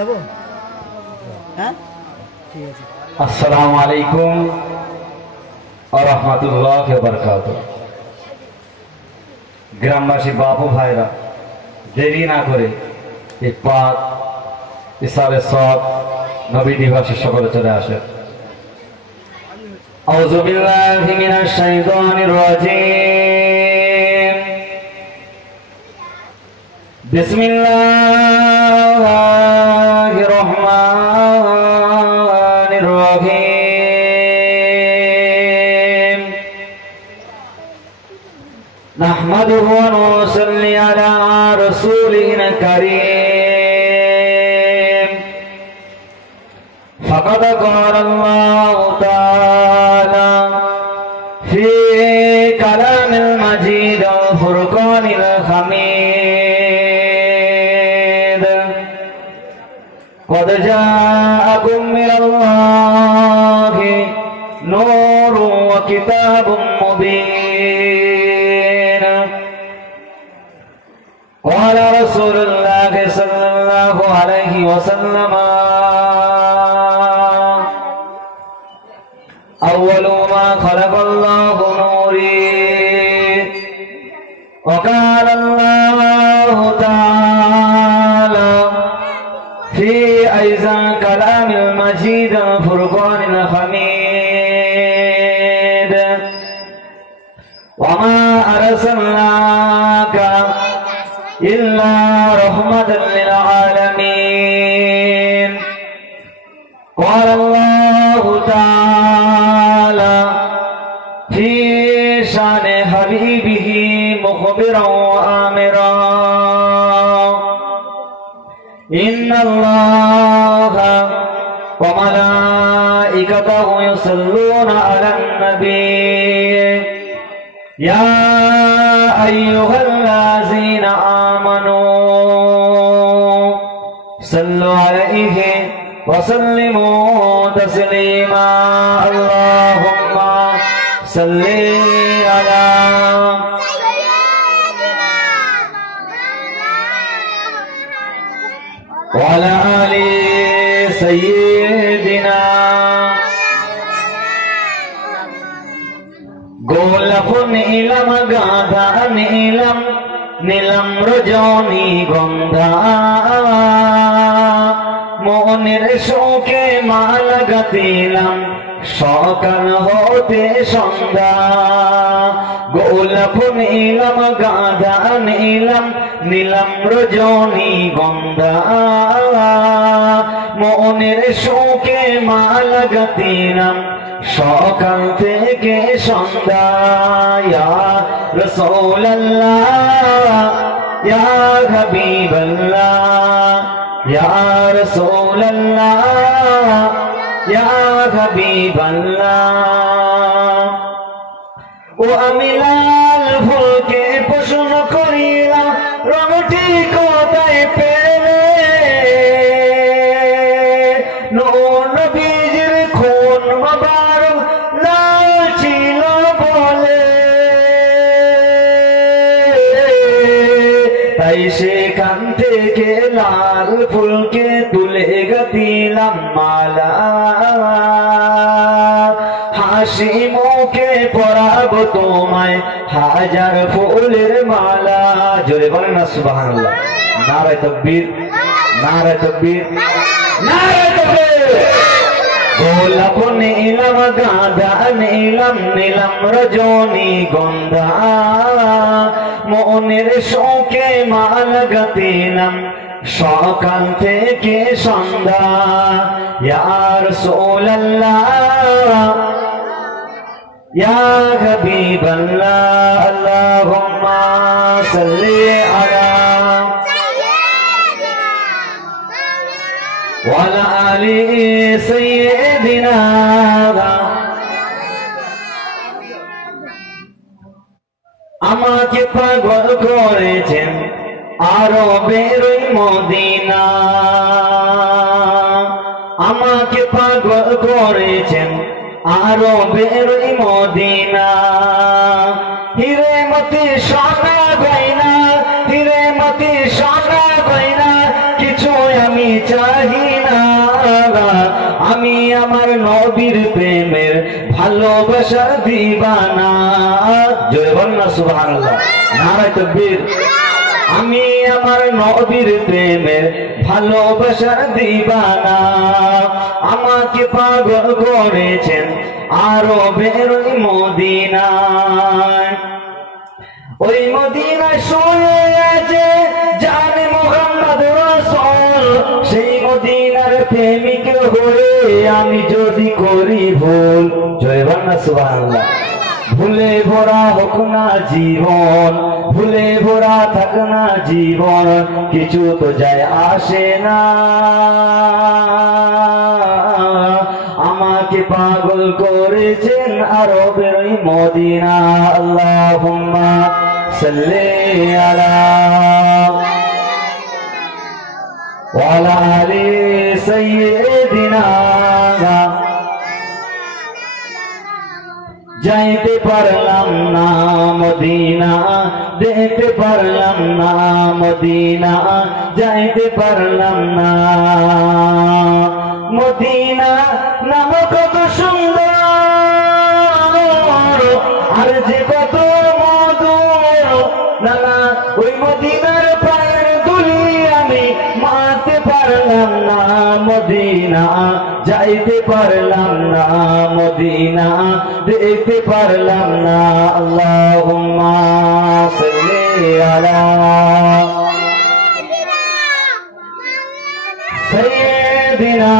যাবো হ্যাঁ ঠিক আছে আসসালামু আলাইকুম ওয়া রাহমাতুল্লাহি ওয়া বারাকাতুহু। গ্রামবাসী বাবু ভাইরা দেরি না করে এই পাক ইসারে সব নবী দিবসে সকলে চলে আসে। আউযু বিল্লাহি মিনাশ শাইতানির রাজীম। বিসমিল্লাহির রহমানির রহিম। নাহমাদুহু ওয়া নুসাল্লি আলা রাসূলিল কারীম। ফাকাদ ক্বালা আল্লাহু তাআলা ফি কালামিল মাজিদ ওয়াল ফুরকানিল হামিদ। قد جاءكم من الله نور وكتاب مبين. قال رسول الله صلى الله عليه وسلم أول ما خلق الله نوري. وقال الله تعالى في أيضا كلام المجيد الفرقان الحميد. وما أرسلناك إلا رحمة للعالمين. قال الله تعالى في شان حبيبه مخبرا وآمرا إن الله وملائكته يصلون على النبي يا أيها الذين آمنوا صلوا عليه وسلموا تسليما. اللهم صل على وعلى آل سيدنا. গোলাপন ইলাম গাধা নীলাম নীলাম রজনী গন্ধা মনের শোকে মালা গাতিলাম সকাল হতে সন্ধ্যা। গোলাপ নীলাম গাঁদা নীলাম নীলাম রজনী গন্ধা মনের শোকে মালা গাতিলাম সকাল থেকে সন্ধ্যা। ইয়া রাসূলুল্লাহ ইয়া হাবিবাল্লাহ ইয়া রাসূলুল্লাহ ইয়া হাবিবাল্লাহ। ও আমি লাল ফুলকে পোষণ করিলাম রঙটি কোথায় পেলে নবীজির খুন মোবারক লাল ছিল বলে তাই সেখান থেকে লাল ফুলকে তুলে গাতিলাম মালা। হাসি মুখে পরাবো তোমায় হাজার ফুলের মালা। জোরে বলেন না সুবহানাল্লাহ। নারায়ে তাকবীর নারায়ে তাকবীর নারায়ে তাকবীর। গোলাপ নীলাম গাঁদা নীলাম নীলাম রজনী গন্ধা মনের শোকে মালা গাতিলাম সকাল থেকে সন্ধ্যা। ইয়া রাসূলুল্লাহ ইয়া হাবিবাল্লাহ আল্লাহুম্মা সাল্লি আলা ওয়া আলা আলি সাইয়্যিদিনা। আমাকে পাগল করেছেন আরবের ওই মদিনা। আমাকে পাগল করেছেন আরবের ওই মদিনা। হিরে মতি সোনা গয়না হিরে মতি সোনা গয়না কিছু আমি চাহি না, আমি আমার নবীর প্রেমের ভালোবাসা দিবানা। জোরে বল না সুবহানাল্লাহ, নারায়ে তাকবীর। আমি আমার নবীর প্রেমের ভালোবাসা দিবানা। আমাকে পাগল করেছেন আরবের ওই মদিনায়, ওই মদিনায় শুয়ে আছে জানে মুহাম্মদ রাসূল। সেই মদিনার প্রেমিক হয়ে আমি যদি করি ভুল, জয় বাংলা সুবহানাল্লাহ, ভুলে ভরা হোক না জীবন, ভুলে ভরা থাক না জীবন, কিছু তো যায় আসে না। আমাকে পাগল করেছেন আরবের ওই মদিনা। আল্লাহুম্মা সাল্লি আলা ওয়া আলা আলি সাইয়্যিদিনা। যাইতে পারলাম না মদিনা, দেখতে পারলাম না মদিনা, যাইতে পারলাম না। মদিনা নাম কত সুন্দর, আর যে কত মধুর, নানা ওই মদিনার পায়ের ধুলি আমি মারতে পারলাম না মদিনা, যাইতে পারলাম না মদিনা, দেখতে পারলাম না। আল্লাহুম্মা সাল্লি আলা সাইয়্যিদিনা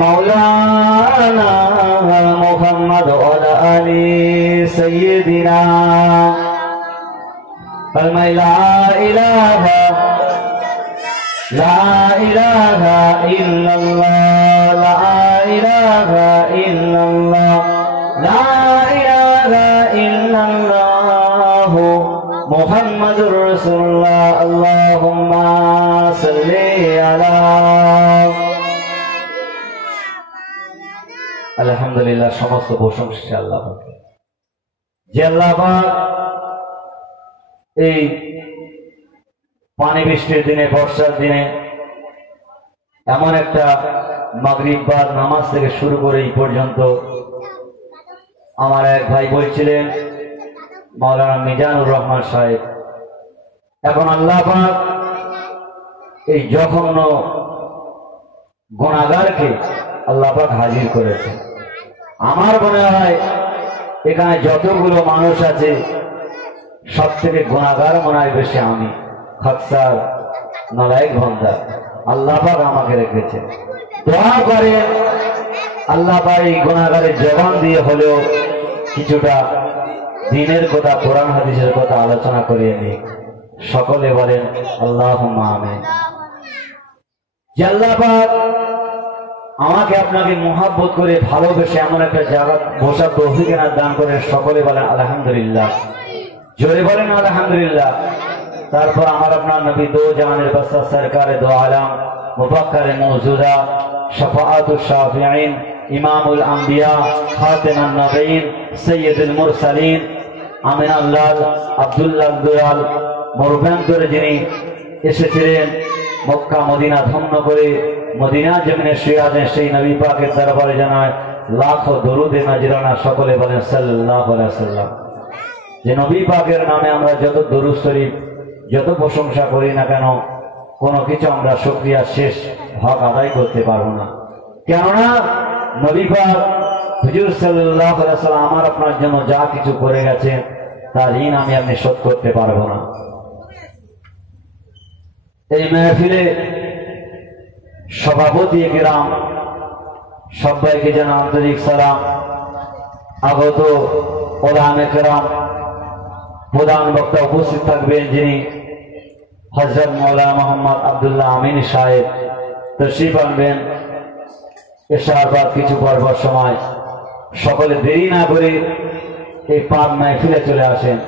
মাওলানা মুহাম্মদ ওয়া আলা আলি সাইয়্যিদিনা। লা ইলাহা লা ইলাহা ইল্লাল্লাহ, লা ইলাহা ইল্লাল্লাহ, লা ইলাহা ইল্লাল্লাহ মুহাম্মাদুর রাসূলুল্লাহ। আল্লাহুম্মা সাল্লি আলা। আলহামদুলিল্লাহ, সমস্ত প্রশংসা আল্লাহ পাকের, যে আল্লাহ পাক এই পানি বৃষ্টির দিনে, বর্ষার দিনে এমন একটা মাগরিব বা নামাজ থেকে শুরু করে এই পর্যন্ত আমার এক ভাই বলছিলেন, মাওলানা মিজানুর রহমান সাহেব, এখন আল্লাহ পাক এই জঘন্য গুনাহগারকে আল্লাহ পাক হাজির করেছে। আমার মনে হয় এখানে যতগুলো মানুষ আছে সব থেকে গুনাহগার মনে হয় বেশি আমি, খচ্চার নালায়েক বান্দা। আল্লাহ পাক আমাকে রেখেছে। দোয়া করে আল্লাহ পাক এই গুনাহগারের জবান দিয়ে হলেও কিছুটা দিনের কথা, কোরআন হাদিসের কথা আলোচনা করিয়ে নিই। সকলে বলেন আল্লাহুম্মা আমিন। যে আল্লাহ পাক আমাকে আপনাকে মুহাব্বত করে ভালোবেসে এমন একটা জায়গা বসার তৌফিক এনার দান করে, সকলে বলেন আলহামদুলিল্লাহ, জোরে বলেন আলহামদুলিল্লাহ। তারপর আমার আপনার নবী দো জাহানের বাদশা সরকারে দো আলম মুফাক্কারে মওজুদা শাফাআতুশ শাফিঈন ইমামুল আম্বিয়া খাতেমুন নবীয়িন সাইয়্যিদুল মুরসালিন আমিনাল্লাহ আব্দুল্লাহ দুলাল মরুভেন্তরে যিনি এসেছিলেন মক্কা মদিনা ধন্য করে মদিনা জমিনে শুয়ে আছেন, সেই নবী পাকের দরবারে জানায় লাখো দরুদে নজরানা। সকলে বলেন সাল্লাল্লাহু আলাইহি ওয়াসাল্লাম। যে নবী পাকের নামে আমরা যত দরুদ শরীফ, যত প্রশংসা করি না কেন, কোনো কিছু আমরা শুকরিয়া শেষ হক আদায় করতে পারবো না। কেননা নবী পাক হুজুর সাল্লাল্লাহু আলাইহি ওয়াসাল্লাম আমার আপনার জন্য যা কিছু করে গেছেন তার ঋণ আমি আপনি শোধ করতে পারবো না। এই মেহফিলে সভাপতি কিরাম সবাইকে যেন আন্তরিক সালাম। আগত ওলামে কেরাম, প্রধান বক্তা উপস্থিত থাকবেন যিনি হযরত মাওলানা মোহাম্মদ আব্দুল্লাহ আমিন সাহেব, তশরিফ আনবেন এশার বাদ কিছু পরপর সময়। সকলে দেরি না করে এই পাক মাহফিলে চলে আসেন।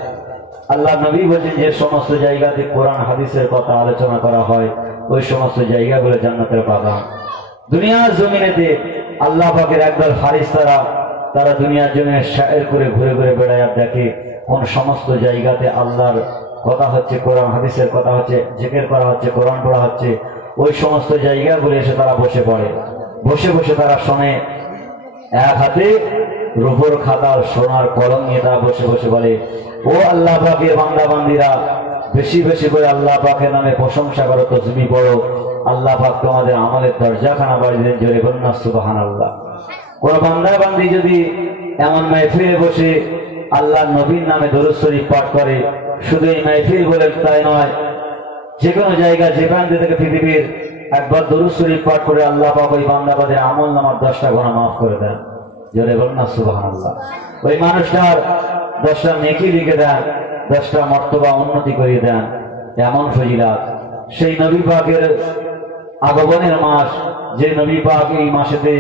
আল্লাহ নবী বলেন যে সমস্ত জায়গাতে কোরআন হাদিসের কথা আলোচনা করা হয় ওই সমস্ত জায়গাগুলো জান্নাতের বাগান। দুনিয়ার জমিনেতে আল্লাহ পাকের একদল ফারিস্তারা তারা দুনিয়ার জমিনে শায়ের করে ঘুরে ঘুরে বেড়ায় আর দেখে কোন সমস্ত জায়গাতে আল্লাহর কথা হচ্ছে, কোরআন হাদিসের কথা হচ্ছে, জিকির করা হচ্ছে, কোরআন পড়া হচ্ছে, ওই সমস্ত জায়গাগুলো এসে তারা বসে পড়ে। বসে বসে তারা শোনে। এক হাতে রূপোর খাতা সোনার কলম নিয়ে তারা বসে বসে বলে, ও আল্লাহ পাকের বান্দা বান্দিরা, বেশি বেশি করে আল্লাহ পাকের নামে প্রশংসা করো, তসবিহ পড়ো। আল্লাহ পাক তোমাদের আমলের দরজাখানা বাড়িয়ে দেন। জোরে বলুন না সুবহানাল্লাহ। কোন বান্দা বান্দি যদি এমন মাহফিলে বসে আল্লাহ নবীর নামে দরুদ শরীফ পাঠ করে, শুধু এই মাহফিল বলে তাই নয়, যে কোনো জায়গা যেখান থেকে পৃথিবীর একবার দরুদ শরীফ পাঠ করে আল্লাহ পাক ওই বান্দাবাদের আমল নামার 10টা গুনাহ মাফ করে দেন। জোরে বলুন না সুবহানাল্লাহ। ওই মানুষটার 10টা নেকি লিখে দেন, 10টা মর্তবা উন্নতি করিয়ে দেন। এমন ফজিলাত। সেই নবী পাকের আগমনের মাস, যে নবী পাক এই মাসেতে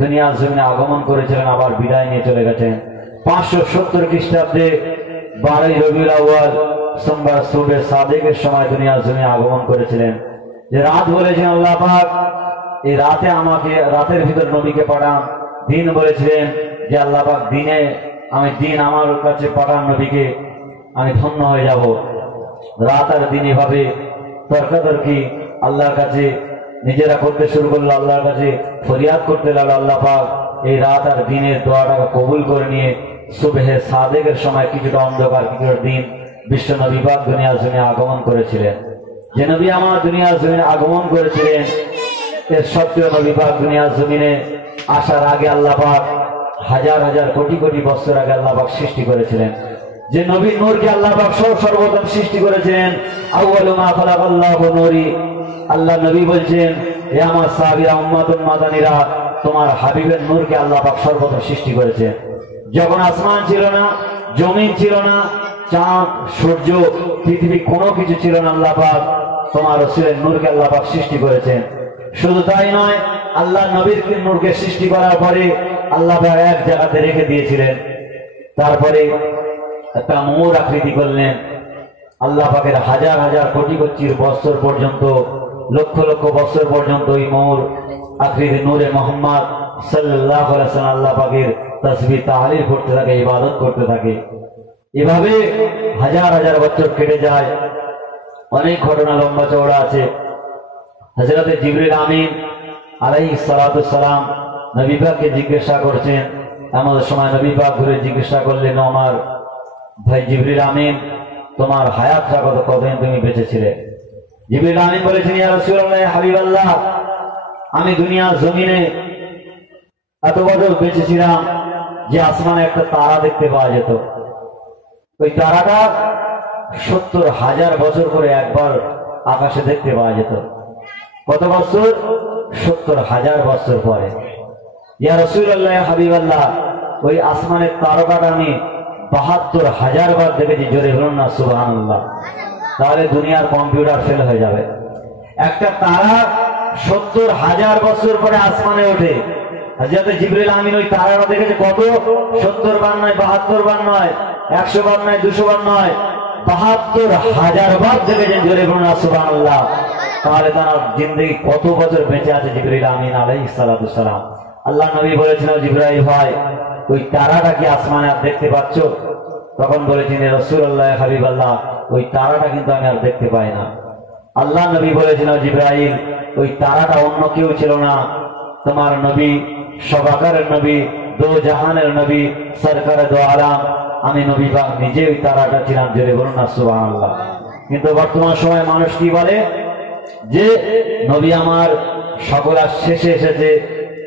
দুনিয়ার জমিনে আগমন করেছিলেন, আবার বিদায় নিয়ে চলে গেছেন। 570 খ্রিস্টাব্দে 12ই রবিউল আউয়াল সোমবার সুবে সাদেকের সময় দুনিয়ার জমিনে আগমন করেছিলেন। যে রাত বলেছেন আল্লাহ পাক, এই রাতে আমাকে, রাতের ভিতর নবীকে পাঠান। দিন বলেছিলেন যে আল্লাহ পাক দিনে, আমি দিন আমার কাছে পাঠান নবীকে, আমি ধন্য হয়ে যাব। রাত আর দিন এভাবে তর্কাতর্কি আল্লাহর কাছে নিজেরা করতে শুরু করলো, আল্লাহর কাছে ফরিয়াদ করতে লাগলো। আল্লাহ পাক এই রাত আর দিনের দোয়াটাকে কবুল করে নিয়ে সুবহে সাদেকের সময় কিছুটা অন্ধকার, কিছুটা দিন, বিশ্ব নবী পাক দুনিয়ার জমিনে আগমন করেছিলেন। যে নবী আমার দুনিয়ার জমিনে আগমন করেছিলেন, এর সত্ত্বেও নবী পাক দুনিয়ার জমিনে আসার আগে আল্লাহ পাক হাজার হাজার কোটি কোটি বছর আগে আল্লাহ পাক সৃষ্টি করেছিলেন। যে নবীর নূরকে আল্লাহ পাক সর্বপ্রথম সৃষ্টি করেছিলেন। আউয়ালু মা খালাকাল্লাহু নূরি। আল্লাহ নবী বলছেন, হে আমার সাহাবীরা, উম্মাতুল মাদানীরা, তোমার হাবিবের নূরকে আল্লাহ পাক সর্বপ্রথম সৃষ্টি করেছেন। যখন আসমান ছিল না, জমিন ছিল না, চাঁদ, সূর্য, পৃথিবী কোনো কিছু ছিল না, আল্লাহ পাক তোমার রাসূলের নূরকে আল্লাহ পাক সৃষ্টি করেছেন। শুধু তাই নয়, আল্লাহ নবীর নূরকে সৃষ্টি করার পরে আল্লাহ পাক এক জায়গাতে রেখে দিয়েছিলেন। তারপরে একটা মোর আকৃতি করলেন। আল্লাহ পাকের হাজার হাজার কোটি কোটি বছর পর্যন্ত, লক্ষ লক্ষ বছর পর্যন্ত ওই মোর আকৃতি নূরে মোহাম্মদ সাল্লাল্লাহু আলাইহি ওয়াসাল্লাম আল্লাহ পাকের তাসবিহ তাহলিল করতে থাকে, ইবাদত করতে থাকে। এভাবে হাজার হাজার বছর কেটে যায়। অনেক ঘটনা লম্বা চওড়া আছে। হযরত জিবরিল আমিন আলাইহিস সালাতু সালাম নবী পাককে জিজ্ঞাসা করছেন। এমন সময় নবী পাক ঘুরে জিজ্ঞাসা করলেন, আমার ভাই জিবরিল আমিন, তোমার হায়াতটা কতদিন তুমি বেঁচেছিলে? জিবরিল আমিন বলেছেন, ইয়া রাসূলুল্লাহ, ইয়া হাবিবাল্লাহ, আমি দুনিয়ার জমিনে এত বছর বেঁচেছিলাম যে আসমানে একটা তারা দেখতে পাওয়া যেত। ওই তারাটা 70,000 বছর করে একবার আকাশে দেখতে পাওয়া যেত। কত বছর? 70,000 বছর পরে। ইয়া রাসূলুল্লাহ, ইয়া হাবিবাল্লাহ, ওই আসমানের তারকাটা আমি 72,000 বার দেখেছি। জোরে বলুন না সুবহানাল্লাহ। তাহলে দুনিয়ার কম্পিউটার ফেল হয়ে যাবে। একটা তারা 70,000 বছর পরে আসমানে ওঠে। হযরত জিবরিল আমিন ওই তারাটা দেখেছে কত? 70 বার নয়, 72 বার নয়, 100 বার নয়, 200 বার নয়, 72,000 বার দেখেছেন। জোরে বলুন না সুবহানাল্লাহ। তাহলে তার জিন্দেগি কত বছর বেঁচে আছে জিবরিল আমিন আলাইহিস সালাতু সালাম। আল্লাহ নবী বলেছেন, জিবরাইল ভাই, ওই তারাটা কি আসমানে আর দেখতে পাচ্ছ? তখন বলেছেন, রাসূলুল্লাহ, হাবিবাল্লাহ, ওই তারাটা কিন্তু আমি আর দেখতে পাই না। আল্লাহ নবী বলেছেন, জিবরাইল, ওই তারাটা অন্য কেউ ছিল না, তোমার নবী, সবাকারের নবী, দো জাহানের নবী, সরকারে দো আলাম, আমি নবী পাক নিজে ওই তারাটা ছিলাম। জোরে বলুন না সুবহানাল্লাহ। কিন্তু বর্তমান সময়ে মানুষ কি বলে? যে নবী আমার সকলের শেষে এসেছে,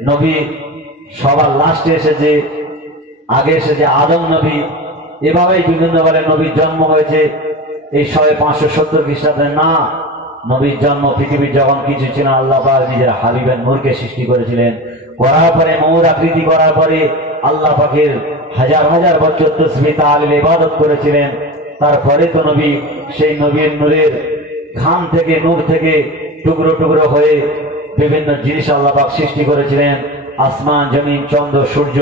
নবী সবার লাস্টে এসেছে, আগে এসেছে আদম নবী। এভাবেই বিভিন্ন বলে নবীর জন্ম হয়েছে এই 570 খ্রিস্টাব্দে। না, নবীর জন্ম পৃথিবীর যখন কিছু ছিল আল্লাহ পাক নিজের হাবিবের নূরকে সৃষ্টি করেছিলেন। করার পরে মৌর আকৃতি করার পরে আল্লাহ পাকের হাজার হাজার বছর তাসবিহ তাহলিল ইবাদত করেছিলেন। তারপরে তো নবী সেই নবীর নূরের ঘাম থেকে, নূর থেকে টুকরো টুকরো হয়ে বিভিন্ন জিনিস আল্লাহ পাক সৃষ্টি করেছিলেন। আসমান, জমিন, চন্দ্র, সূর্য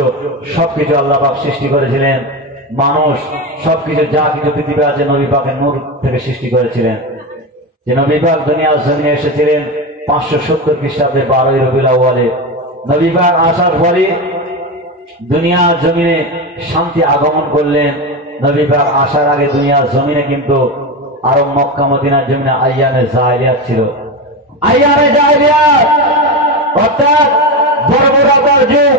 সবকিছু আল্লাহ পাক সৃষ্টি করেছিলেন। মানুষ সবকিছু, যা কিছু পৃথিবী আছে, নবী পাকের নূর থেকে সৃষ্টি করেছিলেন। যে নবী পাক দুনিয়ার জমিনে এসেছিলেন 570 খ্রিস্টাব্দে 12ই রবিউল আউয়ালে। নবী পাক আসার পরে দুনিয়ার জমিনে শান্তি আগমন করলেন। নবী পাক আসার আগে দুনিয়ার জমিনে কিন্তু আরব মক্কা মদিনার জমিনে আইয়ামে জাহেলিয়াত ছিল। আইয়ামে জাহেলিয়াত অর্থাৎ বর্বরতার যুগ,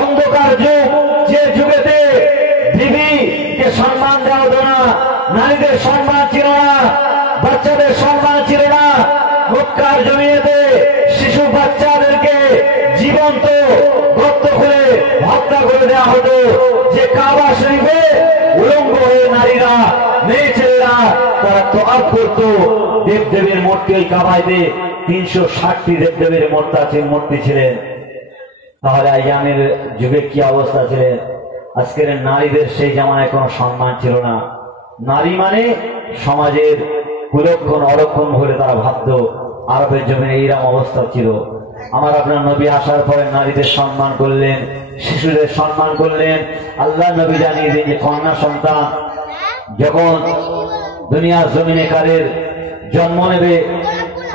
অন্ধকার যুগ, যে যুগেতে বিবিকে সম্মান দেওয়া হতো না, নারীদের সম্মান ছিল না, বাচ্চাদের সম্মান ছিল না। মক্কার জমিনেতে শিশু বাচ্চাদেরকে জীবন্ত গর্ত করে হত্যা করে দেওয়া হতো। যে কাবা শরীফে উলঙ্গ হয়ে নারীরা, মেয়ে ছেলেরা তারা তোয়াফ করতো দেবদেবীর মূর্তি। ওই কাবাইতে 360টি দেবদেবীর মূর্তি ছিলেন। তাহলে আইয়ামের যুগে কি অবস্থা ছিলেন? আজকের নারীদের সেই জামানায় কোনো সম্মান ছিল না। নারী মানে সমাজের কুলক্ষণ অলক্ষণ বলে তারা ভাবত। আরবের জমিনে এইরকম অবস্থা ছিল। আমার আপনার নবী আসার পরে নারীদের সম্মান করলেন, শিশুদের সম্মান করলেন। আল্লাহ নবী জানিয়ে দিন যে কন্যা সন্তান যখন দুনিয়ার জমিনে কারের জন্ম নেবে,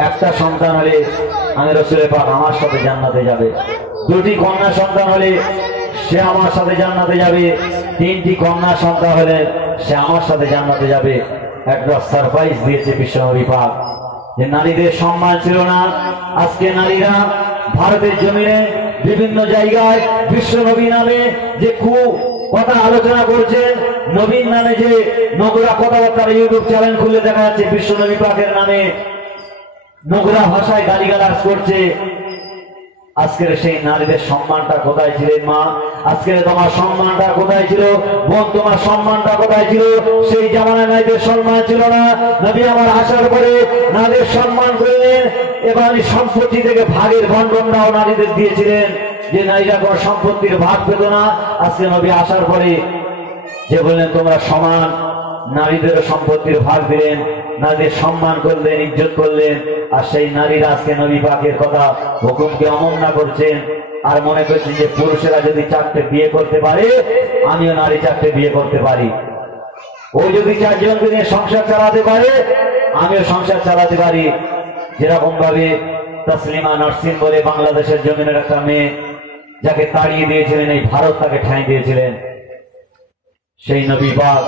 একটা সন্তান হলে আমি রাসূলের পাক আমার সাথে জান্নাতে যাবে, 2টি কন্যা সন্তান হলে সে আমার সাথে জান্নাতে যাবে, 3টি কন্যা সন্তান হলে সে আমার সাথে জান্নাতে যাবে। একটা সারপ্রাইজ দিয়েছে বিশ্বনবী পাক যে নারীদের সম্মান ছিল না। আজকে নারীরা ভারতের জমিনে বিভিন্ন জায়গায় বিশ্বনবী নামে যে কথা আলোচনা করছেন, নবীন নামে যে নোংরা কথাবার্তা ইউটিউব চ্যানেল খুলে দেখা যাচ্ছে বিশ্বনবী পাকের নামে নোংরা ভাষায় গালিগালাজ করছে। আজকের সেই নারীদের সম্মানটা কোথায় ছিলেন মা? আজকের তোমার সম্মানটা কোথায় ছিল বোন? তোমার সম্মানটা কোথায় ছিল? সেই জামানায় নারীদের সম্মান ছিল না। নবী আমার আসার পরে নারীদের সম্মান করলেন। এবার সম্পত্তি থেকে ভাগের বন্টনটাও নারীদের দিয়েছিলেন, যে নারীরা কোনো সম্পত্তির ভাগ পেত না। আজকে নবী আসার পরে যে বললেন তোমরা সমান, নারীদেরও সম্পত্তির ভাগ দিলেন, নারীদের সম্মান করলেন, ইজ্জত করলেন। আর সেই নারীরা আজকে নবী পাকের কথা হুকুমকে অমান্য করছেন আর মনে করছেন যে পুরুষেরা যদি 4টে বিয়ে করতে পারে, আমিও নারী 4টে বিয়ে করতে পারি। ও যদি 4 জনকে নিয়ে সংসার চালাতে পারে, আমিও সংসার চালাতে পারি। যেরকম ভাবে তসলিমা নার্সিন বলে বাংলাদেশের জমিনের একটা মেয়ে, যাকে তাড়িয়ে দিয়েছিলেন এই ভারত, তাকে ঠাঁই দিয়েছিলেন। সেই নবী পাক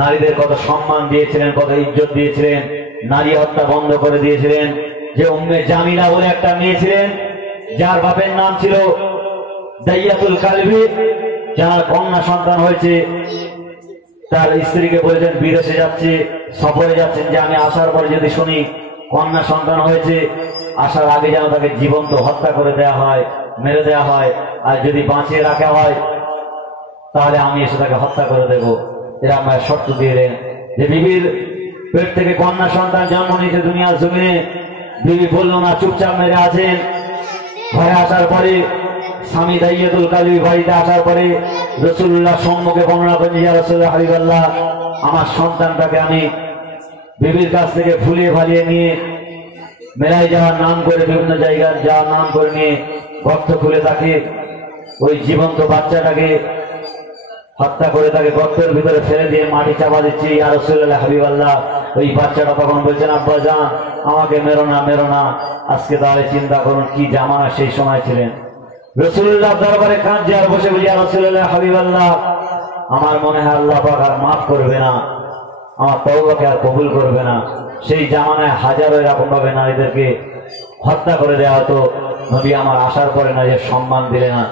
নারীদের কত সম্মান দিয়েছিলেন, কত ইজ্জত দিয়েছিলেন, নারী হত্যা বন্ধ করে দিয়েছিলেন। যে উম্মে জামিলা বলে একটা মেয়ে ছিলেন, যার বাপের নাম ছিল দাইয়াতুল কালবি, যার কন্যা সন্তান হয়েছে, তার স্ত্রীকে বলেছেন বিদেশে যাচ্ছে, সফরে যাচ্ছেন, যে আমি আসার পরে যদি শুনি কন্যা সন্তান হয়েছে, আসার আগে যেন তাকে জীবন্ত হত্যা করে দেওয়া হয়, মেরে দেওয়া হয়, আর যদি বাঁচিয়ে রাখা হয় তাহলে আমি এসে তাকে হত্যা করে দেব। এরা আমার শর্ত দিয়ে দেন যে বিবির পেট থেকে কন্যা সন্তান জন্ম নিয়েছে দুনিয়ার জমিনে, বিবি বলল না, চুপচাপ মেরে আছেন। ঘরে আসার পরে স্বামী দাইয়াতুল কালবি বাড়িতে আসার পরে রাসূলুল্লাহ সম্মুখে বর্ণনা করেন, ইয়া রাসূলুল্লাহ হাবিবাল্লাহ, আমার সন্তানটাকে আমি বিবির কাছ থেকে ফুলিয়ে ভালিয়ে নিয়ে মেলায় যাওয়ার নাম করে, বিভিন্ন জায়গায় যাওয়ার নাম করে নিয়ে গর্ত খুলে তাকে ওই জীবন্ত বাচ্চাটাকে হত্যা করে তাকে গর্তের ভিতরে ফেলে দিয়ে মাটি চাপা দিচ্ছি। ইয়া রাসূলুল্লাহ হাবিবাল্লাহ, ওই বাচ্চাটা তখন বলছেন, আব্বা জান আমাকে মেরো না, মেরো না। আজকে তাহলে চিন্তা করুন কি জামানা সেই সময় ছিলেন। রাসূলুল্লাহ দরবারে কাঁদছে আর বসে বলি, ইয়া রাসূলুল্লাহ হাবিবাল্লাহ, আমার মনে হয় আল্লাহ পাক আর মাফ করবে না, আমার তওবাকে আর কবুল করবে না। সেই জামানায় হাজারো এরকম ভাবে নারীদেরকে হত্যা করে দেওয়া হতো। নবী আমার আসার পরে নারীদের সম্মান দিলে না।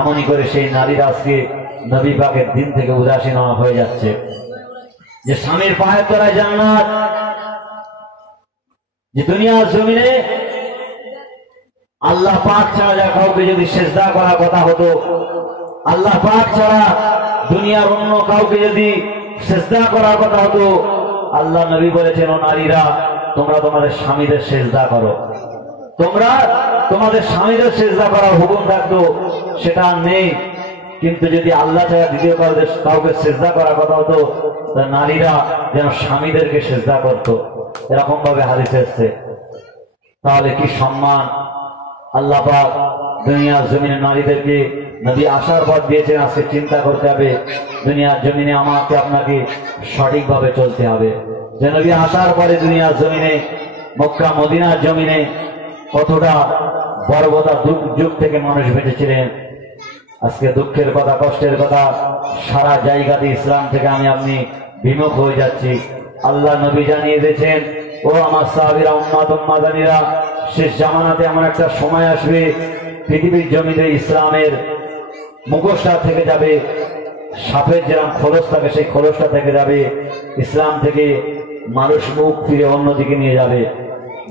এমনই করে সেই নারীরা আজকে নবী পাকের দিন থেকে উদাসীন হয়ে যাচ্ছে। যে স্বামীর পায়ের তলায় জান্নাত, যে দুনিয়ার জমিনে আল্লাহ পাক ছাড়া যা কাউকে যদি সেজদা করার কথা হতো, আল্লাহ পাক ছাড়া দুনিয়ার অন্য কাউকে যদি সেজদা করার কথা হতো, আল্লাহ নবী বলেছেন, ও নারীরা তোমরা তোমাদের স্বামীদের সেজদা করো। তোমরা তোমাদের স্বামীদের সেজদা করার হুকুম থাকতো, সেটা নেই। কিন্তু যদি আল্লাহ ছাড়া দ্বিতীয় কাউকে সেজদা করার কথা হতো, নারীরা যেন স্বামীদেরকে সেজদা করতো, এরকম ভাবে হাদিসে এসেছে। তাহলে কি সম্মান আল্লাহ পাক দুনিয়ার জমিনে নারীদেরকে নবী আসার পর দিয়েছেন। আজকে চিন্তা করতে হবে, দুনিয়ার জমিনে আমাকে আপনাকে সঠিকভাবে চলতে হবে। যে নবী আসার পরে দুনিয়ার জমিনে, মক্কা মদিনার জমিনে কতটা বর্বরতা যুগ থেকে মানুষ বেঁচেছিলেন। আজকে দুঃখের কথা, কষ্টের কথা, সারা জায়গাতে ইসলাম থেকে আমি আপনি বিমুখ হয়ে যাচ্ছি। আল্লাহ নবী জানিয়ে দিয়েছেন, ও আমার সাহাবীরা, উম্মাত উম্মাদানীরা, শেষ জামানাতে এমন একটা সময় আসবে পৃথিবীর জমিতে ইসলামের মুখোশটা থেকে যাবে, সাপের যেরকম খোলস থাকে সেই খোলসটা থেকে যাবে, ইসলাম থেকে মানুষ মুখ ফিরে অন্যদিকে নিয়ে যাবে।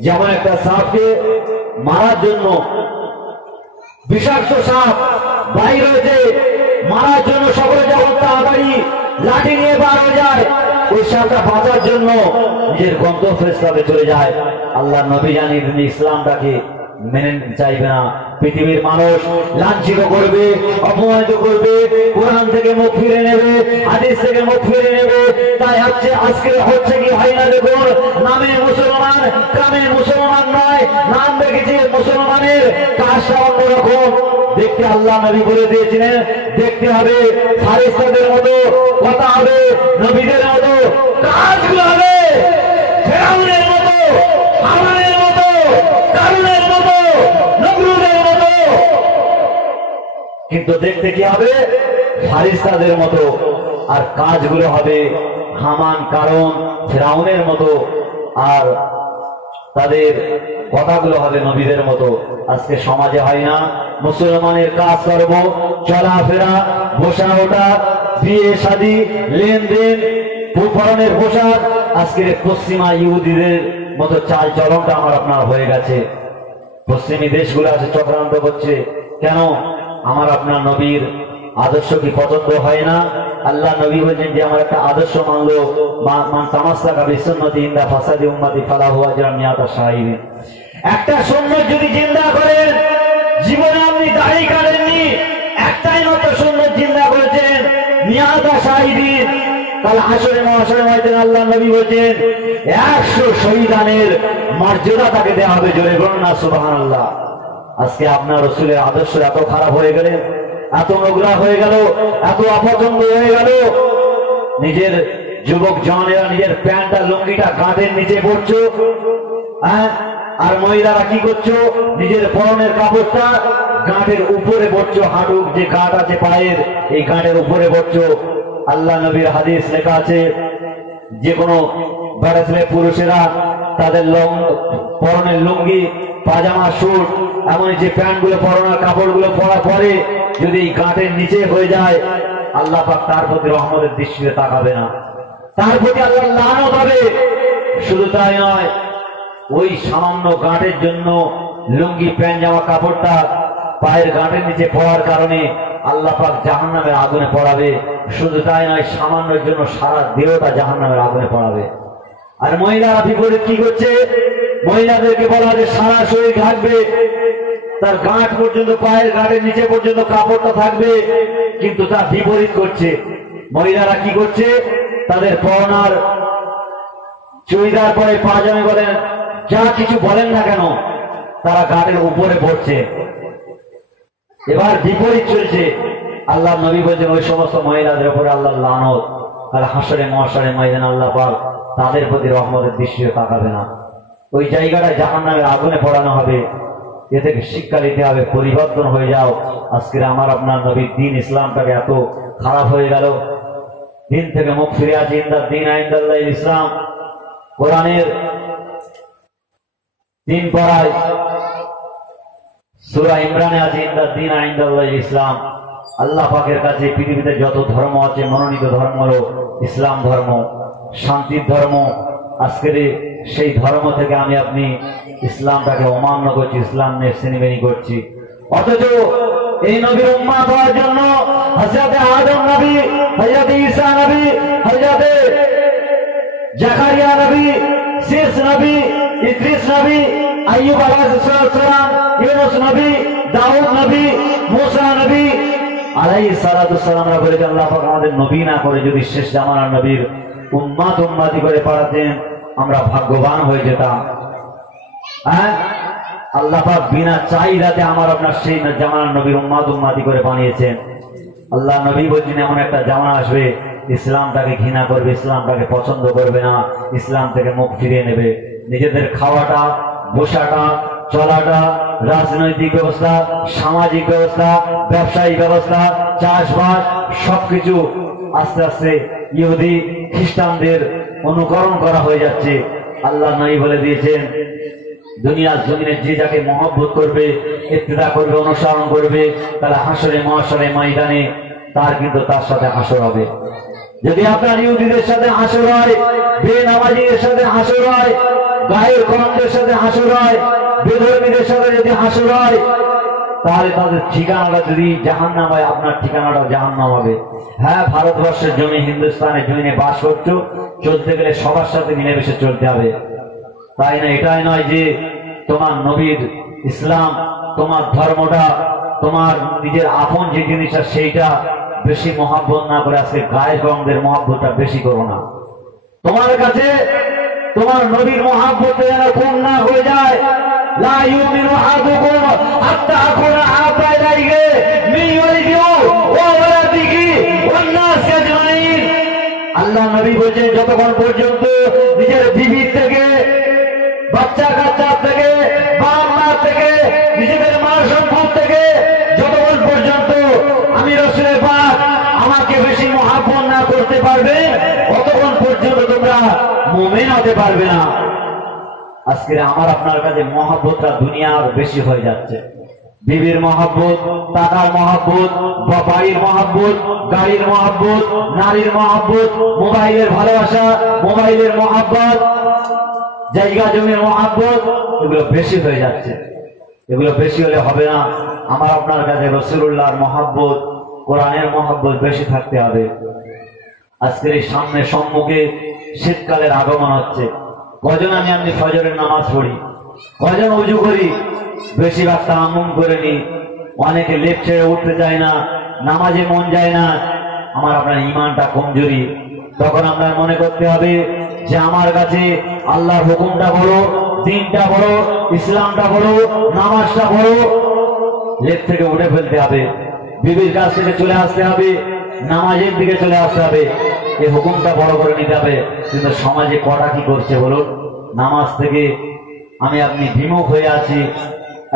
যেমন একটা সাপকে মারার জন্য বিষাক্ত সাপ বাইর হয়েছে, মারার জন্য সকলে যখন তাড়াতাড়ি লাঠি নিয়ে বার হয়ে যায়, ওই সাপটা বাঁচার জন্য নিজের গন্তব্যস্থলে চলে যায়। আল্লাহ নবী জানিয়ে তিনি ইসলামটাকে মেনে চাইবে না, পৃথিবীর মানুষ লাঞ্ছিত করবে, অপমানিত করবে, কোরআন থেকে মুখ ফিরে নেবে, হাদিস থেকে মুখ ফিরে নেবে। তাই আজকে হচ্ছে কি হয় না, দেখুন, নামে মুসলমান, কামে মুসলমান নয়, নাম রেখেছে মুসলমানের, কাজটা অন্যরকম। দেখতে আল্লাহ নবী বলে দিয়েছিলেন, দেখতে হবে ফারিস্তাদের মতো, কথা হবে নবীদের মতো, কাজগুলো হবে ফেরাউনের মতো, হামানের মতো, কারুনের মতো, নমরুদের মতো। কিন্তু দেখতে কি হবে? ফারিস্তাদের মতো। আর কাজগুলো হবে হামান, কারণ, ফেরাউনের মতো। আর তাদের কথাগুলো হবে নবীদের মতো। আজকে সমাজে হয় না, মুসলমানের কাজ কর্ম, চলাফেরা, বসা ওঠা, বিয়ে শাদী, লেনদেন, পরনের পোশাক, আজকে পশ্চিমা ইহুদিদের মতো চাল চলনটা আমার আপনার হয়ে গেছে। পশ্চিমী দেশগুলো আছে চক্রান্ত করছে। কেন? আমার আপনার নবীর আদর্শ কি পছন্দ হয় না? আল্লাহ নবী বলছেন যে আমার একটা আদর্শ মানলো, মান তামাসসাকা বিসুন্নতি ইনদা ফাসাদি উম্মতি ফালাহু আজরুন মিয়াতা শাহিদিন। একটা সুন্নাত যদি জিন্দা করেন, জীবনে আপনি দাড়ি কাটেননি, একটাই মাত্র সুন্নাত জিন্দা করেছেন, মিয়াতা শাহিদিন, কাল হাসরে মহাশরে ময়দানে আল্লাহ নবী বলছেন 100 শহীদানের মর্যাদা তাকে দেওয়া হবে। জোরে বলুন না সুবহানাল্লাহ। আজকে আপনার রাসূলের আদর্শ এত খারাপ হয়ে গেলে, এত নোংরা হয়ে গেল, এত অপছন্দ হয়ে গেল, নিজের যুবক জওয়ানেরা নিজের প্যান্ট আর লুঙ্গিটা গাঁটের নিচে পড়ছো, হ্যাঁ, আর মহিলারা কি করছো? নিজের পরনের কাপড়টা গাঁটের উপরে পড়ছো, হাঁটুর যে গাঁট আছে পায়ের, এই গাঁটের উপরে পড়ছো। আল্লাহ নবীর হাদিস লেখা আছে, যে কোনো বেড়াতে পুরুষেরা তাদের পরনের লুঙ্গি, পাজামা, স্যুট, এমন যে প্যান্ট গুলো, পরনের কাপড় গুলো পরা পরে যদি গাঁটের নিচে হয়ে যায়, আল্লাহ পাক তার প্রতি রহমতের দৃষ্টিতে তাকাবে না, তার প্রতি আল্লাহ লানত হবে। শুধু তাই নয়, ওই সামান্য গাঁটের জন্য লুঙ্গি, প্যান্ট, জামা কাপড়টা পায়ের গাঁটের নিচে পড়ার কারণে আল্লাহ পাক জাহান্নামের আগুনে পড়াবে। শুধু তাই নয়, সামান্যের জন্য সারা দেহটা জাহান্নামের আগুনে পড়াবে। আর মহিলারা বিপরীত কি করছে? মহিলাদেরকে বলা যে সারা শরীর ঢাকবে, তার গাঁট পর্যন্ত, পায়ের গাঁটের নিচে পর্যন্ত কাপড়টা থাকবে, কিন্তু তার বিপরীত করছে। মহিলারা কি করছে? তাদের পরনার চুড়িদার পরে, পাজামে বলেন, যা কিছু বলেন না কেন, তারা গাঁটের উপরে পড়ছে। এবার বিপরীত চলছে। আল্লাহ নবী বলছেন ওই সমস্ত মহিলাদের উপরে আল্লাহ লানত, আর হাসরে মহাশরে ময়দানে আল্লাহ পাক তাদের প্রতি রহমতের দৃষ্টিতে তাকাবে না। ওই জায়গাটায় জাহান্নামের আগুনে পড়ানো হবে। এ থেকে শিক্ষা নিতে হবে, পরিবর্তন হয়ে যাও। আজকের আমার আপনার নবীর দিন ইসলামটাকে এত খারাপ হয়ে গেল, দিন থেকে মুখ ফিরে আছে। ইনদাদ দিন ইনদাল্লাহ ইসলাম, কোরআনের 3 পারায় সূরা ইমরানে আছে ইনদাদ দিন ইনদাল্লাহ ইসলাম। আল্লাহ পাকের কাছে পৃথিবীতে যত ধর্ম আছে, মনোনীত ধর্ম হলো ইসলাম ধর্ম, শান্তির ধর্ম। আজকের সেই ধর্ম থেকে আমি আপনি ইসলামটাকে অমান্য করছি, ইসলাম নিয়ে শ্রেণীবেণী করছি। অথচ এই নবীর উম্মত হওয়ার জন্য হযরতে আদম নবী, হযরতে ঈসা নবী, হযরতে জাকারিয়া নবী, শেষ নবী, ইদ্রিস নবী, আইয়ুব আলাইহিস সালাম, ইউনূস নবী, দাউদ নবী, মূসা নবী আলাইহিস সালাম বলে, আল্লাহ পাক আমাদের নবী না করে যদি শেষ জামানার নবীর উম্মতি করে পাঠাতেন, আমরা ভাগ্যবান হয়ে যেতাম। হ্যাঁ, আল্লাহ পাক বিনা চাহিদাতে আমার আপনার সেই জামানার নবীর উম্মতি করে বানিয়েছেন। আল্লাহ নবী বলছেন এমন একটা জামানা আসবে, ইসলামটাকে ঘৃণা করবে, ইসলামটাকে পছন্দ করবে না, ইসলাম থেকে মুখ ফিরিয়ে নেবে। নিজেদের খাওয়াটা, বসাটা, চলাটা, রাজনৈতিক ব্যবস্থা, সামাজিক ব্যবস্থা, ব্যবসায়িক ব্যবস্থা, চাষবাস, সবকিছু আস্তে আস্তে ইহুদি খ্রিস্টানদের অনুকরণ করা হয়ে যাচ্ছে। আল্লাহ নবী বলে দিয়েছেন, দুনিয়ার জমিনে যে যাকে মহব্বত করবে, ইত্তেদা করবে, অনুসরণ করবে, তাহলে হাসরে মহাসরে ময়দানে তার কিন্তু তার সাথে হাসর হবে। যদি আপনার ইহুদিদের সাথে হাসর হয়, বেনামাজিদের সাথে হাসর হয়, গায়ের কলমদের সাথে হাসর হয়, বেধর্মীদের সাথে যদি হাসর হয়, তাহলে তাদের ঠিকানাটা যদি জাহান্নাম হয়, আপনার ঠিকানাটা জাহান্নাম হবে। হ্যাঁ, ভারতবর্ষের জমি, হিন্দুস্তানের জমিনে বাস করছো, চলতে গেলে সবার সাথে মিলেমিশে চলতে হবে। তাই না, এটাই নয় যে তোমার নবীর ইসলাম, তোমার ধর্মটা, তোমার নিজের আপন যে জিনিসটা সেইটা বেশি মহাব্বত না করে আজকে গায়ের রঙদের মহাব্বতটা বেশি করো না। তোমার কাছে তোমার নবীর মহাব্বত যেন কম না হয়ে যায়। লা ইউমিনু আহাদুকুম হাত্তা আকুনা আহাব্বা ইলাইহি মিন ওয়ালিদিহি ওয়া ওয়ালাদিহি ওয়ান নাস আজমাইন। আল্লাহ নবী বলেন, যতক্ষণ পর্যন্ত নিজের বিবি থেকে, বাচ্চা কাচ্চা থেকে, বাপ মা থেকে, নিজেদের মাল সম্পদ থেকে, যতক্ষণ পর্যন্ত আমি রাসূলের পাক আমাকে বেশি মহাব্বত না করতে পারবে, ততক্ষণ পর্যন্ত তোমরা মুমিন হতে পারবে না। আজকে আমার আপনার কাছে মহাব্বতটা দুনিয়ার বেশি হয়ে যাচ্ছে। বিবির মহাব্বত, টাকার মহাব্বত, বাড়ির মহাব্বত, গাড়ির মহাব্বত, নারীর মহাব্বত, মোবাইলের ভালোবাসা, মোবাইলের মহাব্বত, জায়গা জমির মহাব্বত, এগুলো বেশি হয়ে যাচ্ছে। এগুলো বেশি হলে হবে না। আমার আপনার কাছে রাসূলুল্লাহর মহাব্বত, কোরআনের মহাব্বত বেশি থাকতে হবে। আজকের এই সামনে সম্মুখে শীতকালের আগমন হচ্ছে। কজন আমি ফজরের নামাজ পড়ি, কজন উজু করি, বেশিরভাগ তায়াম্মুম করে নি। অনেকে লেপ ছেড়ে উঠতে চায় না, নামাজে মন যায় না। আমার আপনার ইমানটা কমজোরি। তখন আপনার মনে করতে হবে যে আমার কাছে আল্লাহর হুকুমটা বড়, দ্বীনটা বড়, ইসলামটা বড়, নামাজটা বড়। লেপ থেকে উঠে ফেলতে হবে, বিবির কাছ থেকে চলে আসতে হবে, নামাজের দিকে চলে আসতে হবে। এই হুকুমটা বড় করে নিতে হবে। কিন্তু সমাজে কটা কি করছে বলুন? নামাজ থেকে আমি আপনি বিমুখ হয়ে আছি,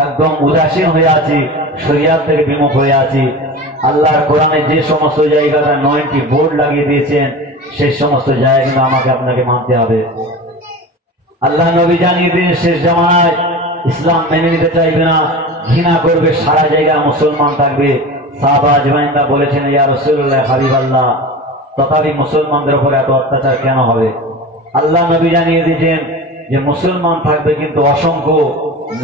একদম উদাসীন হয়ে আছি, শরিয়াত থেকে বিমুখ হয়ে আছি। আল্লাহর কোরআনে যে সমস্ত জায়গাটা 9টি বোর্ড লাগিয়ে দিয়েছেন, সেই সমস্ত জায়গা কিন্তু আমাকে আপনাকে মানতে হবে। আল্লাহ নবী জানিয়ে দিন, শেষ জামানায় ইসলাম মেনে নিতে চাইবে না, ঘৃণা করবে, সারা জায়গায় মুসলমান থাকবে। সাহাবা আজমাইনরা বলেছেন, ইয়া রাসূলুল্লাহ হাবিবাল্লাহ, তথাপি মুসলমানদের উপর এত অত্যাচার কেন হবে? আল্লাহ নবী জানিয়ে দিয়েছেন যে মুসলমান থাকবে, কিন্তু অসংখ্য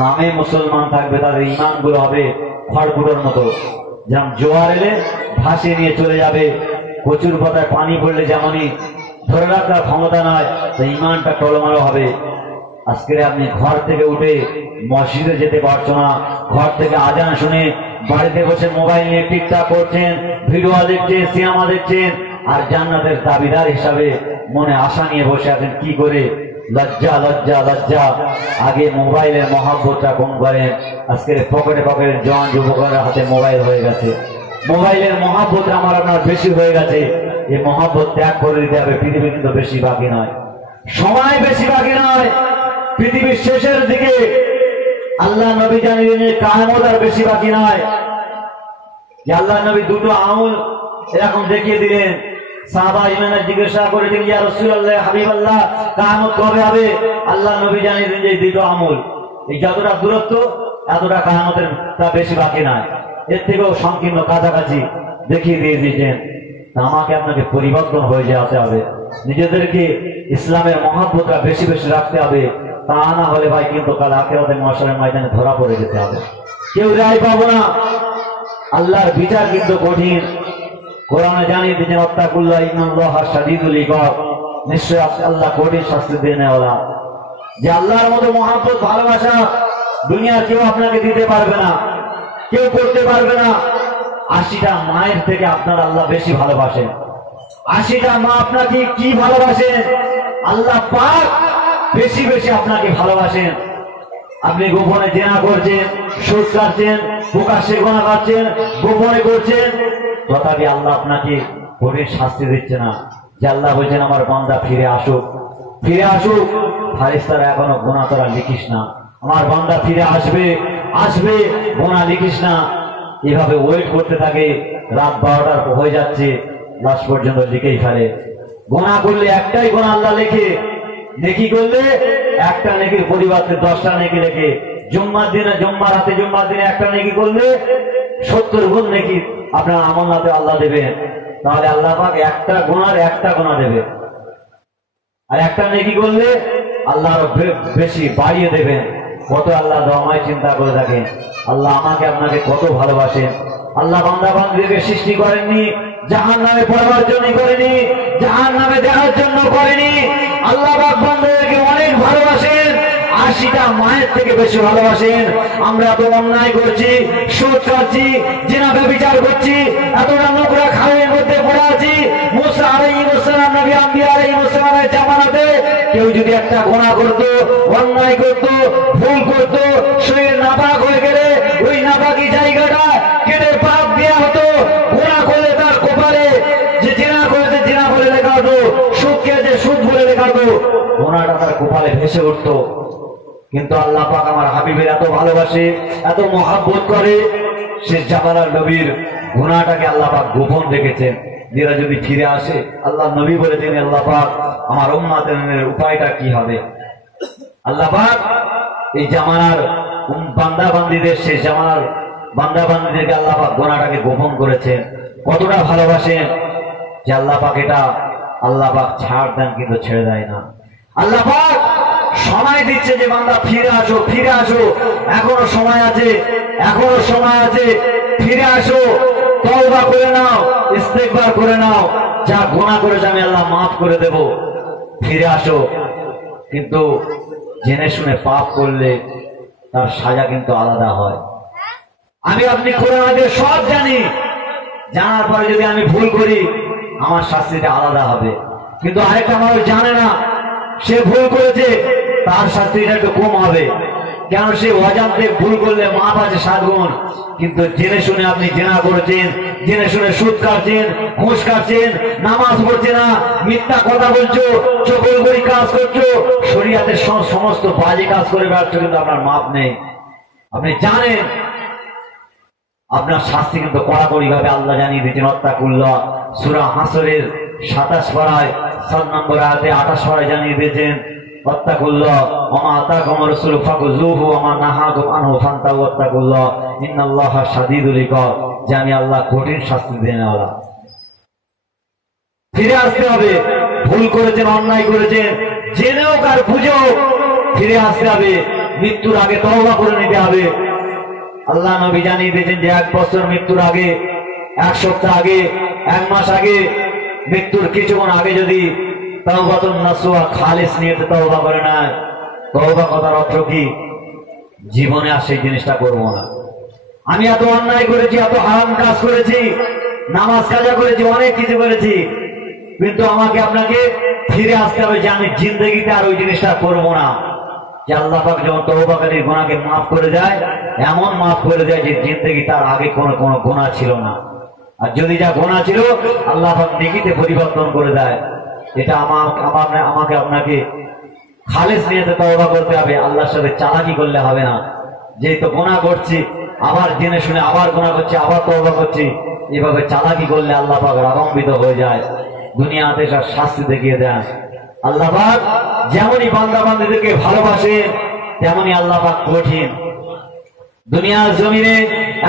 নামে মুসলমান থাকবে, তাদের ইমান গুলো হবে খড়কুটোর মতো। যেমন জোয়ার এলে ভাসিয়ে নিয়ে চলে যাবে, কচুর পাতায় পানি পড়লে যেমনই ধরে রাখার ক্ষমতা নয়, তো ইমানটা টলমালো হবে। আজকে আপনি ঘর থেকে উঠে মসজিদে যেতে পারছো না, ঘর থেকে আজান শুনে বাড়িতে বসে মোবাইল নিয়ে টিকটক করছেন, ভিডিও দেখছেন, সিনেমা দেখছেন, আর জান্নাতের দাবিদার হিসাবে মনে আশা নিয়ে বসে আছেন। কি করে? লজ্জা লজ্জা লজ্জা। আগে মোবাইলের মহাব্বতটা কম করেন। আজকে পকেটে পকেটে জওয়ান যুবকের হাতে মোবাইল হয়ে গেছে, মোবাইলের মহাব্বত আমার আপনার বেশি হয়ে গেছে। এই মহাব্বত ত্যাগ করে দিতে হবে। পৃথিবী কিন্তু বেশি বাকি নয়, সময় বেশি বাকি নয়, পৃথিবীর শেষের দিকে। আল্লাহ নবী জানিয়ে কিয়ামত আর বেশি বাকি নয়। যে আল্লাহ নবী দুটো আঙুল এরকম দেখিয়ে দিলেন। সাহাবা ইমানের জিজ্ঞাসা করেছেন, ইয়া রাসূলুল্লাহ হাবিবাল্লাহ, কিয়ামত কবে হবে? আল্লাহ নবী জানিয়ে দিলেন যে এই দুটো আঙুল, এই যতটা দূরত্ব এতটা কিয়ামতের তা বেশি বাকি নয়, এর থেকেও সংকীর্ণ কাছাকাছি দেখিয়ে দিয়ে দিয়েছেন। আমাকে আপনাকে পরিবর্তন হয়ে যেতে হবে, নিজেদেরকে ইসলামের মহাব্বতটা বেশি বেশি রাখতে হবে। তা না হলে ভাই কিন্তু কাল আখিরাতে মাশারের ময়দানে ধরা পড়ে যেতে হবে, কেউ রেহাই পাবো না। আল্লাহর বিচার কিন্তু কঠিন। কোরআনে জানিয়ে দিয়েছেন, ওয়াত্তাকুল্লাহ ইন্নাল্লাহা শাদীদুল ইকাব, নিশ্চয় আল্লাহ কঠিন শাস্তি দেনেওয়ালা। যে আল্লাহর মতো মহাব্বত ভালোবাসা দুনিয়ার কেউ আপনাকে দিতে পারবে না, কেউ করতে পারবে না। 80টা মায়ের থেকে আপনার আল্লাহ বেশি ভালোবাসেন। 80টা মা আপনাকে কি ভালোবাসেন? আল্লাহ পাক বেশি বেশি আপনাকে ভালোবাসেন। আপনি গোপনে জেনা করছেন, সুদ কাটছেন, প্রকাশ্যে গুনাহ করছেন, গোপনে করছেন, তথাপি আল্লাহ আপনাকে কঠিন শাস্তি দিচ্ছে না। যে আল্লাহ বলছেন, আমার বান্দা ফিরে আসুক, ফিরে আসুক। ফারিস্তারা এখনো গুনাহ তোরা লিখিস না, আমার বান্দা ফিরে আসবে, আসবে, গুনাহ লিখিস না। এভাবে ওয়েট করতে থাকে। রাত 12টা হয়ে যাচ্ছে, লাস্ট পর্যন্ত লিখেই ফেলে। গোনা করলে একটাই গোনা আল্লাহ লেখে, নেকি করলে একটা নেকির পরিবর্তে 10টা নেকি লেখে। জুম্মার দিনে, জুম্মার রাতে, জুম্মার দিনে একটা নেকি করলে 70 গুণ নেকি আপনার আমলনামে আল্লাহ দেবেন। তাহলে আল্লাহ পাক একটা গুনার একটা গুনাহ দেবে, আর একটা নেকি করলে আল্লাহ আরো বেশি বাড়িয়ে দেবেন। কত আল্লাহ দমায় চিন্তা করে থাকেন। আল্লাহ আমাকে আপনাকে কত ভালোবাসেন। আল্লাহ বান্দা বান্দীকে সৃষ্টি করেননি জাহান্নামে পড়ার জন্য করেনি, জাহান্নামে দেওয়ার জন্য করেনি। আল্লাহ পাক বান্দাদেরকে অনেক ভালোবাসেন, 80টা মায়ের থেকে বেশি ভালোবাসেন। আমরা তো অন্যায় করছি, সুদ খাচ্ছি, জিনা ব্যভিচার করছি, এতটা নোংরা খালের মধ্যে পড়ে আছি। মুসা আলাইহিস সালাম, নবী আম্বিয়া আলাইহিস সালামের জামানাতে কেউ যদি একটা গুনাহ করত, অন্যায় করত, ভুল করত, শরীর নাপাক হয়ে গেলে ওই নাপাকি জায়গাটা কেটে পাপ দেওয়া হতো। গুনাহ করলে তার কপালে যে জিনা করেছে জিনা বলে লেখা হতো, সুদ খেয়েছে সুদ বলে লেখা হতো, গুনাহটা তার কপালে ভেসে উঠতো। কিন্তু আল্লাহ পাক আমার হাবিবের এত ভালোবাসে, এত মহাব্বত করে, সে জামানার নবীর গুনাহটাকে আল্লাহ পাক গোপন রেখেছেন। যারা যদি ফিরে আসে, আল্লাহ নবী বলেছেন আল্লাহ পাক আমার উম্মতের উপায়টা কি হবে। আল্লাহ পাক এই জামানার বান্দা বান্দীদের, শেষ জামানার বান্দা বান্দীদেরকে আল্লাহ পাক গুনাহটাকে গোপন করেছেন। কতটা ভালোবাসেন যে আল্লাহ পাক এটা আল্লাহ পাক ছাড় দেন কিন্তু ছেড়ে দেয় না। আল্লাহ পাক সময় দিচ্ছে যে বান্দা ফিরে আসো, ফিরে আসো, এখনো সময় আছে, এখনো সময় আছে, ফিরে আসো, তওবা করে নাও, ইস্তেগফার করে নাও, যা গুনাহ করেছে আমি আল্লাহ মাফ করে দেব, ফিরে আসো। কিন্তু জেনে শুনে পাপ করলে তার সাজা কিন্তু আলাদা হয়। আমি আপনি কোরআন হাদিস সব জানি, জানার পরে যদি আমি ভুল করি আমার শাস্তিটা আলাদা হবে। কিন্তু আরেকটা মানুষ জানে না, সে ভুল করেছে, তার শাস্তিটা একটু কম হবে। কেন? সে অজান্তে ভুল করলে মাপ আছে 7 গুণ। কিন্তু জেনে শুনে আপনি জেনা করেছেন, জেনে শুনে সুদ কাটছেন, ঘুষ কাটছেন, নামাজ পড়ছে না, মিথ্যা কথা বলছো, চকলখড়ি কাজ করছো, শরীয়তের সমস্ত বাজে কাজ করে বেড়াচ্ছ, কিন্তু আপনার মাপ নেই। আপনি জানেন আপনার শাস্তি কিন্তু কড়াকড়ি ভাবে আল্লাহ জানিয়ে দিয়েছেন। ওয়াত্তাকুল্লাহ সূরা হাসরের 27 পারায় 7 নম্বর আয়াতে 28 পারায় জানিয়ে দিয়েছেন ওয়াত্তাকুল্লাহ ওয়া মা আতাকুম রাসূলু ফাকুযুহু ওয়া মা নাহাকুম আনহু ফান্তাহু ওয়াত্তাকুল্লাহ ইন্নাল্লাহা শাদীদুল ইকাব, যে আমি আল্লাহ কঠিন শাস্তি দেনেওয়ালা। ফিরে আসতে হবে। ভুল করেছেন, অন্যায় করেছেন, জেনেও কার বুঝেও ফিরে আসতে হবে। মৃত্যুর আগে তওবা করে নিতে হবে। আল্লাহ নবী জানিয়ে দিয়েছেন যে 1 বছর মৃত্যুর আগে, 1 সপ্তাহ আগে, 1 মাস আগে, মৃত্যুর কিছুক্ষণ আগে যদি তাওবাতুন নাসুহা খালিস নিয়তে তওবা করে না, তওবা কথার অর্থ কি? জীবনে আর সেই জিনিসটা করব না। আমি এত অন্যায় করেছি, এত হারাম কাজ করেছি, নামাজ কাজা করেছি, অনেক কিছু করেছি, কিন্তু আমাকে আপনাকে ফিরে আসতে হবে যে আমি জিন্দেগিতে আর ওই জিনিসটা করব না। যে আল্লাহ পাক যখন তওবাকারীর গুনাহকে মাফ করে দেয়, এমন মাফ করে দেয় যে জিন্দেগি তার আগে কোনো গুনাহ ছিল না। আর যদি যা গুনাহ ছিল আল্লাহ পাক নেকিতে পরিবর্তন করে দেয়। এটা আমাকে আপনাকে খালেস নিয়তে তওবা করতে হবে। আল্লাহর সাথে চালাকি করলে হবে না। যেই তো গুনাহ করছি, আবার জেনে শুনে আবার গুনাহ করছি, আবার তওবা করছি, এভাবে চালাকি করলে আল্লাহ পাক রাগান্বিত হয়ে যায়, দুনিয়াতে সব শাস্তি দেখিয়ে দেন। আল্লাহ পাক যেমনই বান্দা বান্দীদেরকে ভালোবাসেন, তেমনই আল্লাহ পাক কঠিন। দুনিয়ার জমিনে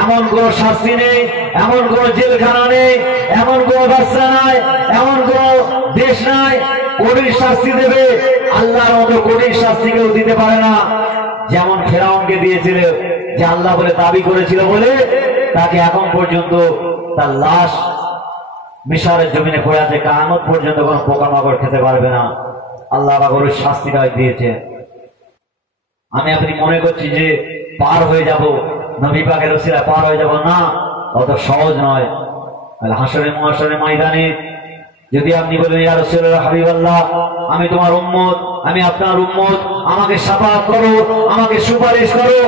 এমন কোন শাস্তি নেই, এমন কোন জেলখানা নেই, এমন কোন বাচ্চা নাই, এমন কোন দেশ নাই কঠিন শাস্তি দেবে। আল্লাহর মতো কঠিন শাস্তি কেউ দিতে পারে না। যেমন ফেরাউনকে দিয়েছিল, যে আল্লাহ বলে দাবি করেছিল বলে তাকে এখন পর্যন্ত তার লাশ মিশরের জমিনে পড়ে আছে, কিয়ামত পর্যন্ত কোনো পোকামাকড় খেতে পারবে না। আল্লাহ পাক ওর শাস্তিটা দিয়েছে। আমি আপনি মনে করছি যে পার হয়ে যাব, নবী পাকের ওসিলায় পার হয়ে যাব, না, অত সহজ নয়। হাসরে মহাশরে ময়দানে যদি আপনি বলেন ইয়া রাসূলুল্লাহ হাবিবাল্লাহ, আমি তোমার উম্মত, আমি আপনার উম্মত, আমাকে শাফাআত করো, আমাকে সুপারিশ করো,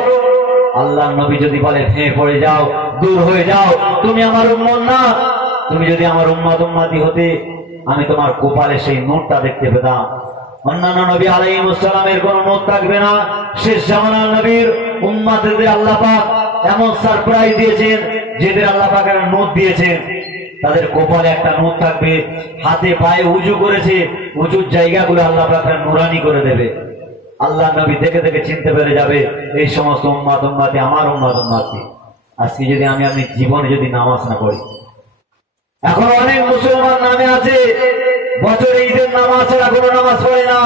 আল্লাহর নবী যদি বলে ভেঙে পড়ে যাও, দূর হয়ে যাও, তুমি আমার উম্মত না। তুমি যদি আমার উম্মতি হতে, আমি তোমার কপালে সেই নূরটা দেখতে পেতাম। অন্যান্য নবী আলাইহিস সালামের কোন নূর থাকবে না। শেষ জামানার নবীর উম্মতদের আল্লাহ পাক এমন সারপ্রাইজ দিয়েছেন, যেদের আল্লাহ পাক নূর দিয়েছেন। তাদের কপালে একটা নূর থাকবে, হাতে পায়ে উজু করেছে, উজুর জায়গাগুলো আল্লাহ পাক নুরানি করে দেবে। আল্লাহ নবী দেখে দেখে চিনতে পেরে যাবে এই সমস্ত উম্মাত উম্মাতি আমার উম্মাত উম্মাতি। আজকে যদি আমি আপনি জীবনে যদি নামাজ না পড়ি, এখন অনেক মুসলমান নামে আছে বছরে ঈদের নামাজ ছাড়া কোনো নামাজ পড়ে না,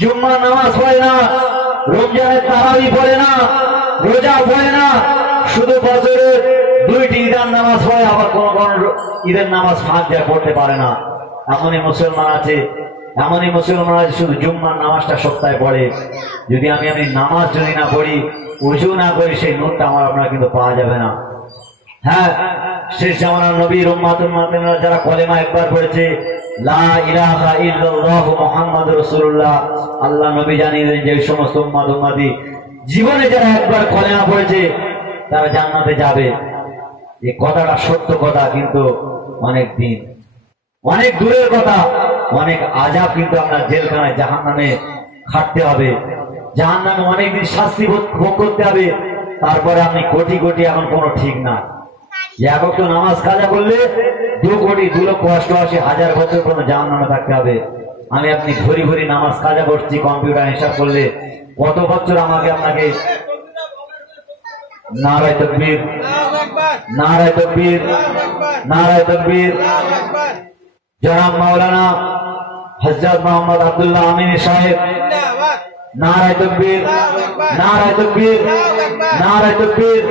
জুম্মার নামাজ পড়ে না, রমজানের তারাবি পড়ে না, রোজা পড়ে না, শুধু বছরে 2টি ঈদের নামাজ পড়ে, আবার কোন কোন ঈদের নামাজ ফাঁক যায় পড়তে পারে না। এমনই মুসলমান আছে, এমনই মুসলমান আছে শুধু জুম্মার নামাজটা সপ্তাহে পড়ে। যদি আমি নামাজ যদি না পড়ি, উজু না করি, সেই নূরটা আমার আপনার কিন্তু পাওয়া যাবে না। হ্যাঁ, শেষ জামানার নবীর উম্মাত উম্মাতিরা যারা কলেমা একবার পড়েছে লা ইলাহা ইল্লাল্লাহু মুহাম্মাদুর রাসূলুল্লাহ, আল্লাহ নবী জানিয়ে দেন যে সমস্ত উম্মাত উম্মাতি জীবনে যারা একবার কলেমা পড়েছে তারা জান্নাতে যাবে। এই কথাটা সত্য কথা, কিন্তু অনেক দিন, অনেক দূরের কথা, অনেক আযাব কিন্তু আপনার জেলখানায় জাহান্নামে খাটতে হবে, জাহান্নামে অনেকদিন শাস্তি ভোগ করতে হবে। তারপরে আপনি কোটি কোটি এখন কোনো ঠিক না, এক ওয়াক্ত নামাজ কাজা করলে 2 কোটি 2,88,000 বছর কোনো জাহান্নামে থাকতে হবে। আমি আপনি ঘড়ি ঘড়ি নামাজ কাজা করছি, কম্পিউটার হিসাব করলে কত বছর আমাকে আপনাকে। নারায়ে তাকবীর, নারায়ে তাকবীর, নারায়ে তাকবীর। জনাব মাওলানা হযরত মোহাম্মদ আব্দুল্লাহ আমিনী সাহেব, নারায়ে তাকবীর, নারায়ে তাকবীর, নারায়ে তাকবীর,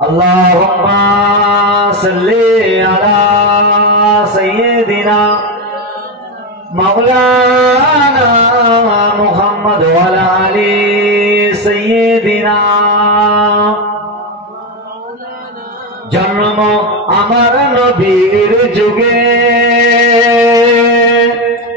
আল্লাহুম্মা সাল্লি আলা সাইয়্যিদিনা মাওলানা মুহাম্মদ ওয়া আলা আলি সাইয়্যিদিনা। জন্ম আমার নবীর যুগে,